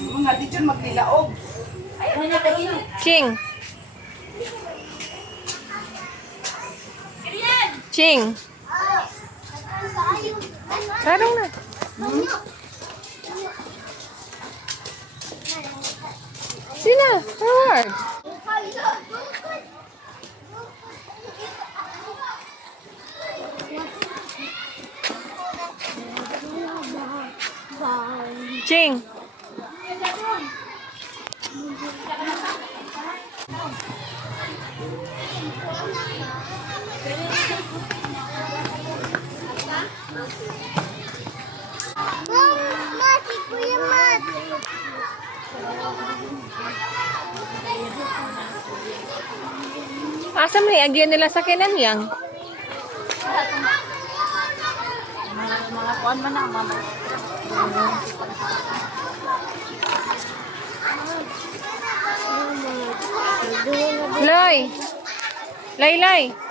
Mga di dyan maglilaog. Ching. Ching. Sarong na. Sina, forward. Ching. Mama, si Kuya Mat. Asa mo agyan nila sa kinan yang? Mga kuan man na, mama. Loy. Lay.